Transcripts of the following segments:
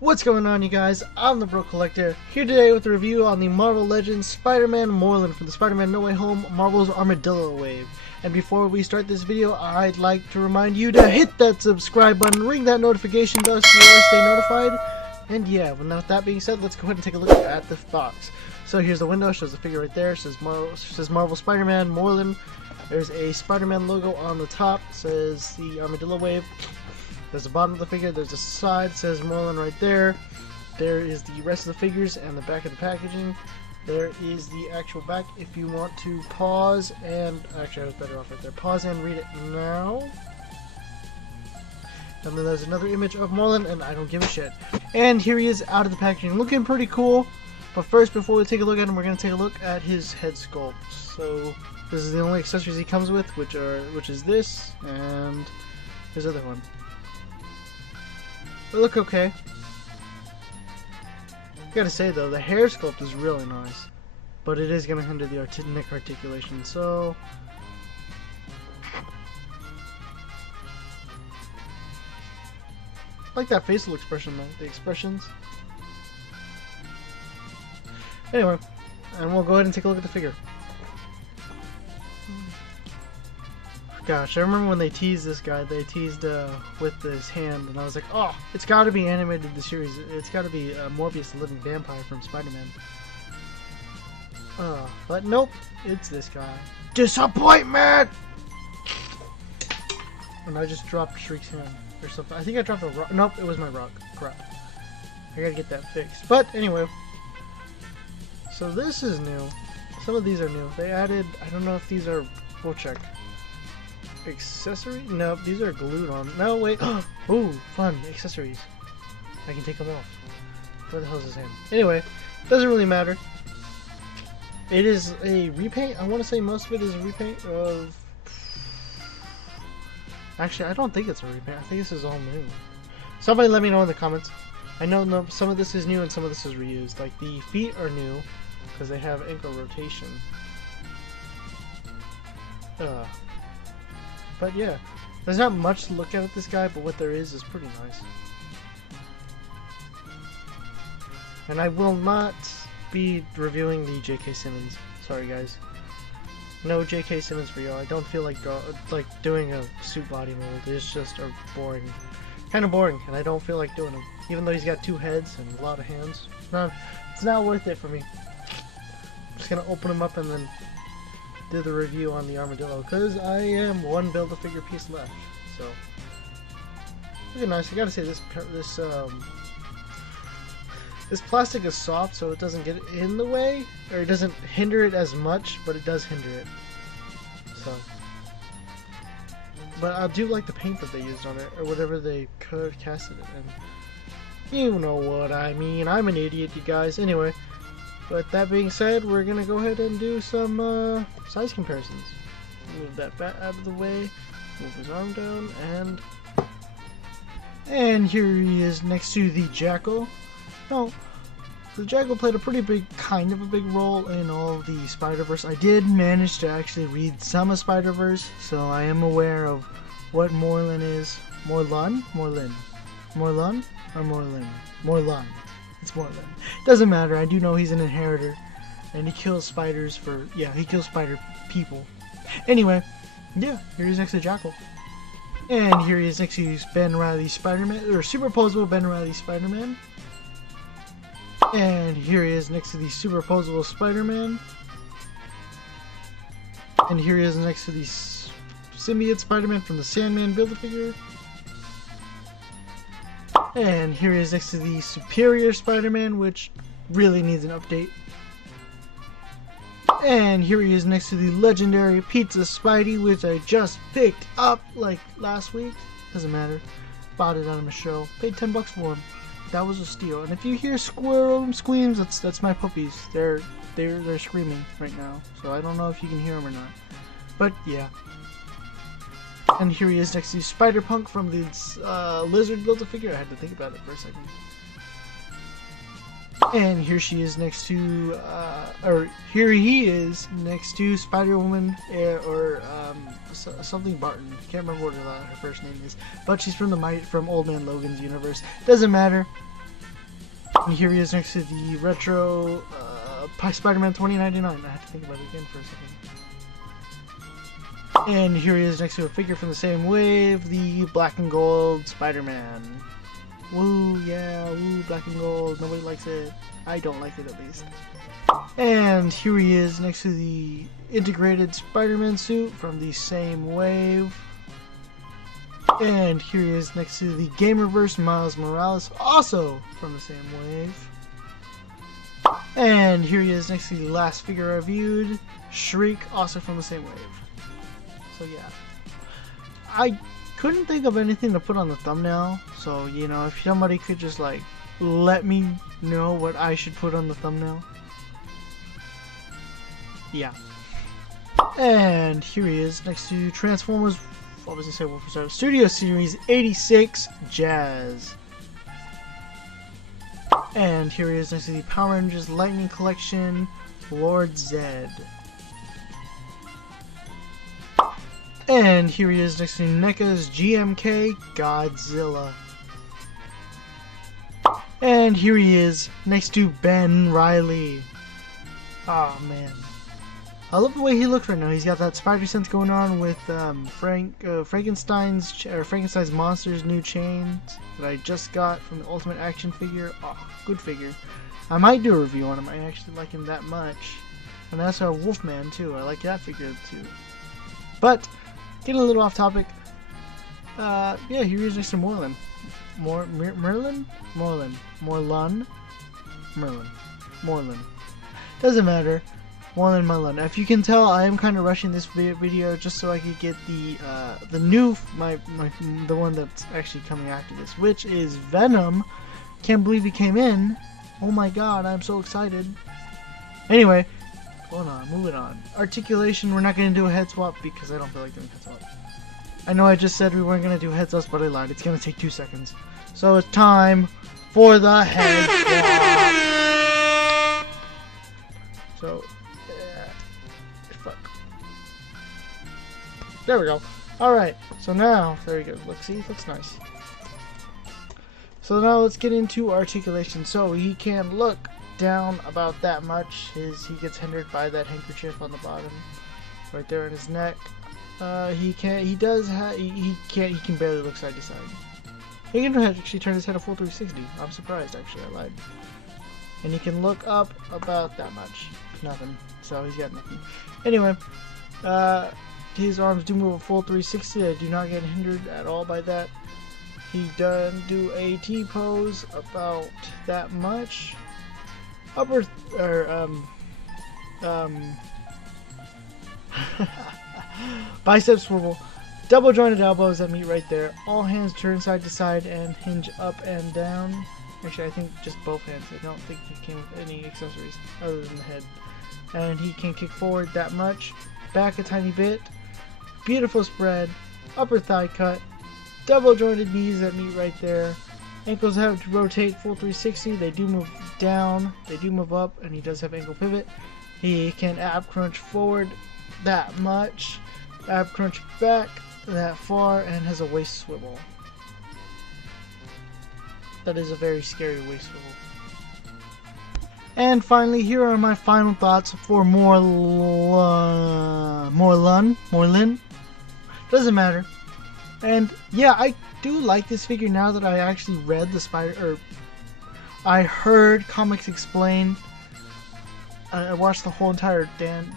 What's going on, you guys? I'm the Bro Collector, here today with a review on the Marvel Legends Spider-Man Morlun from the Spider-Man No Way Home Marvel's Armadillo Wave. And before we start this video, I'd like to remind you to hit that subscribe button, ring that notification bell so you always stay notified. And yeah, with that being said, let's go ahead and take a look at the box. So here's the window, shows the figure right there, says Marvel Spider-Man Morlun. There's a Spider-Man logo on the top, says the Armadillo Wave. There's the bottom of the figure, there's the side, says Morlun right there. There is the rest of the figures and the back of the packaging. There is the actual back if you want to pause and... Actually, I was better off right there. Pause and read it now. And then there's another image of Morlun, and I don't give a shit. And here he is out of the packaging, looking pretty cool. But first, before we take a look at him, we're going to take a look at his head sculpt. So, this is the only accessories he comes with, which is this, and his other one. They look okay. Gotta say though, the hair sculpt is really nice, but it is gonna hinder the neck articulation. So, I like that facial expression though. The expressions. Anyway, and we'll go ahead and take a look at the figure. Gosh, I remember when they teased this guy, they teased with his hand, and I was like, oh, it's got to be animated the series. It's got to be Morbius the Living Vampire from Spider-Man. But nope, it's this guy. Disappointment! And I just dropped Shriek's hand or something. I think I dropped a rock. Nope, it was my rock. Crap. I gotta get that fixed. But anyway, so this is new. Some of these are new. They added, I don't know if these are, we'll check. Accessory? No, these are glued on. No, wait. Ooh, fun. Accessories. I can take them off. Where the hell is his hand? Anyway, doesn't really matter. It is a repaint. I want to say most of it is a repaint of... Actually, I don't think it's a repaint. I think this is all new. Somebody let me know in the comments. I know some of this is new and some of this is reused. Like, the feet are new because they have ankle rotation. But yeah, there's not much to look at with this guy, but what there is pretty nice. And I will not be reviewing the J.K. Simmons. Sorry guys. No J.K. Simmons for y'all. I don't feel like doing a suit body mold. It's just boring. Kind of boring, and I don't feel like doing them. Even though he's got 2 heads and a lot of hands. It's not worth it for me. I'm just going to open him up and then do the review on the armadillo, because I am one Build-A-Figure piece left. So, really nice. I gotta say this plastic is soft, so it doesn't get in the way, or it doesn't hinder it as much, but it does hinder it. So, but I do like the paint that they used on it, or whatever they casted it in. You know what I mean. I'm an idiot, you guys. Anyway. But that being said, we're gonna go ahead and do some size comparisons. Move that bat out of the way, move his arm down, and here he is next to the Jackal. No, the Jackal played a pretty big, kind of a big role in all of the Spider-Verse. I did manage to actually read some of Spider-Verse, so I am aware of what Morlun is. Morlun? Morlun. Morlun? Or Morlun? Morlun. It's Morlun. Doesn't matter. I do know he's an inheritor, and he kills spiders for... Yeah, he kills spider people. Anyway, yeah, here he's next to Jackal. And here he is next to Ben Reilly's Spider-Man, or superposable Ben Reilly Spider-Man. And here he is next to the superposable Spider-Man. And here he is next to the symbiote Spider-Man from the Sandman Build-A-Figure. And here he is next to the Superior Spider-Man, which really needs an update. And here he is next to the legendary Pizza Spidey, which I just picked up like last week. Doesn't matter. Bought it on a show. Paid $10 for him. That was a steal. And if you hear squirrel screams, that's my puppies. They're screaming right now. So I don't know if you can hear them or not. But yeah. And here he is next to Spider-Punk from the Lizard Build-A-Figure. I had to think about it for a second. And here she is next to, here he is next to Spider-Woman, or something Barton. I can't remember what her first name is, but she's from from Old Man Logan's universe. Doesn't matter. And here he is next to the retro Spider-Man 2099. I have to think about it again for a second. And here he is next to a figure from the same wave, the black and gold Spider-Man. Woo, yeah, woo, black and gold. Nobody likes it. I don't like it, at least. And here he is next to the integrated Spider-Man suit from the same wave. And here he is next to the Gamerverse Miles Morales, also from the same wave. And here he is next to the last figure I reviewed, Shriek, also from the same wave. So yeah, I couldn't think of anything to put on the thumbnail, so you know, if somebody could just like let me know what I should put on the thumbnail. Yeah. And here he is next to Transformers, what was I say, Studio Series 86 Jazz. And here he is next to the Power Rangers Lightning Collection, Lord Zed. And here he is next to NECA's GMK Godzilla. And here he is next to Ben Reilly. Oh man, I love the way he looks right now. He's got that spider sense going on with Frankenstein's Monsters new chains that I just got from the Ultimate Action figure. Oh, good figure. I might do a review on him. I actually like him that much. And that's our Wolfman too. I like that figure too. But getting a little off topic. Yeah, here he is next to Morlun. Morlun. Doesn't matter. Morlun. If you can tell, I am kind of rushing this video just so I could get the new the one that's actually coming after this, which is Venom. Can't believe he came in. Oh my god, I'm so excited. Anyway, moving on. Articulation, we're not going to do a head swap because I don't feel like doing a head swap. I know I just said we weren't going to do head swaps, but I lied. It's going to take 2 seconds. So it's time for the head swap. So, fuck. There we go. Alright, so now, there we go. Look, see, looks nice. So now let's get into articulation. So he can't look down about that much. He gets hindered by that handkerchief on the bottom, right there in his neck. He can barely look side to side. He can actually turn his head a full 360. I'm surprised, actually. I lied. And he can look up about that much. Nothing. So he's got nothing. Anyway, his arms do move a full 360. I do not get hindered at all by that. He doesn't do a T-pose about that much. Bicep swivel. Double jointed elbows that meet right there. All hands turn side to side and hinge up and down. Actually, I think just both hands. I don't think he came with any accessories other than the head. And he can kick forward that much. Back a tiny bit. Beautiful spread. Upper thigh cut. Double jointed knees that meet right there. Ankles have to rotate full 360. They do move down. They do move up. And he does have ankle pivot. He can ab crunch forward that much. Ab crunch back that far. And has a waist swivel. That is a very scary waist swivel. And finally, here are my final thoughts for Morlun. Doesn't matter. And yeah, I do like this figure now that I actually read the I heard Comics Explained. I watched the whole entire Dan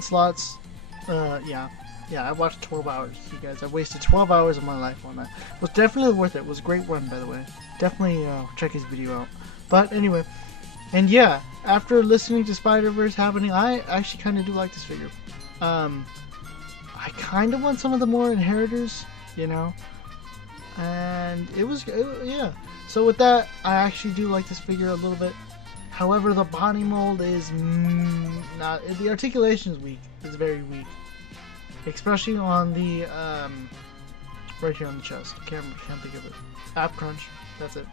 Slott's. Yeah, I watched 12 hours. You guys, I wasted 12 hours of my life on that. It was definitely worth it. It was a great run, by the way. Definitely check his video out. But anyway, and yeah, after listening to Spider-Verse happening, I actually kind of do like this figure. I kind of want some of the more inheritors, you know, and yeah. So with that, I actually do like this figure a little bit. However, the body mold is not. The articulation is weak. It's very weak, especially on the right here on the chest. Can't think of it. Ab crunch. That's it.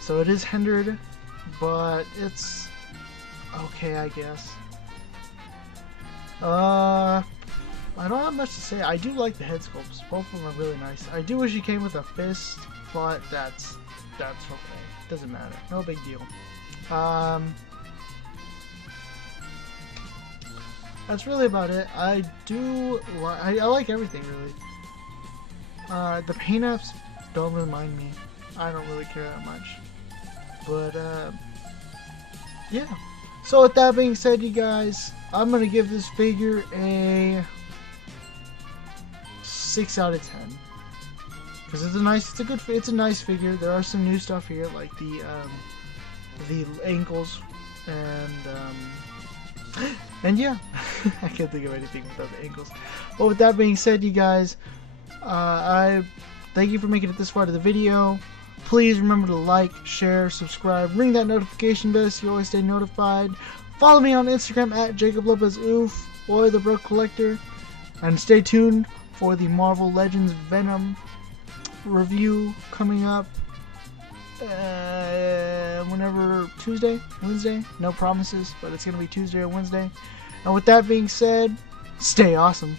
So it is hindered, but it's okay, I guess. I don't have much to say. I do like the head sculpts. Both of them are really nice. I do wish he came with a fist, but that's that's okay. Doesn't matter. No big deal. That's really about it. I like everything really. The paint apps don't really mind me. I don't really care that much. But yeah. So with that being said, you guys, I'm gonna give this figure a 6 out of 10. Because it's a nice figure. There are some new stuff here, like the ankles and yeah, I can't think of anything without the ankles. But with that being said, you guys, I thank you for making it this far to the video. Please remember to like, share, subscribe, ring that notification bell so you always stay notified. Follow me on Instagram at JacobLopezOOF or the Broke Collector, and stay tuned for the Marvel Legends Venom review coming up whenever, Wednesday, no promises, but it's gonna be Tuesday or Wednesday. And with that being said, stay awesome.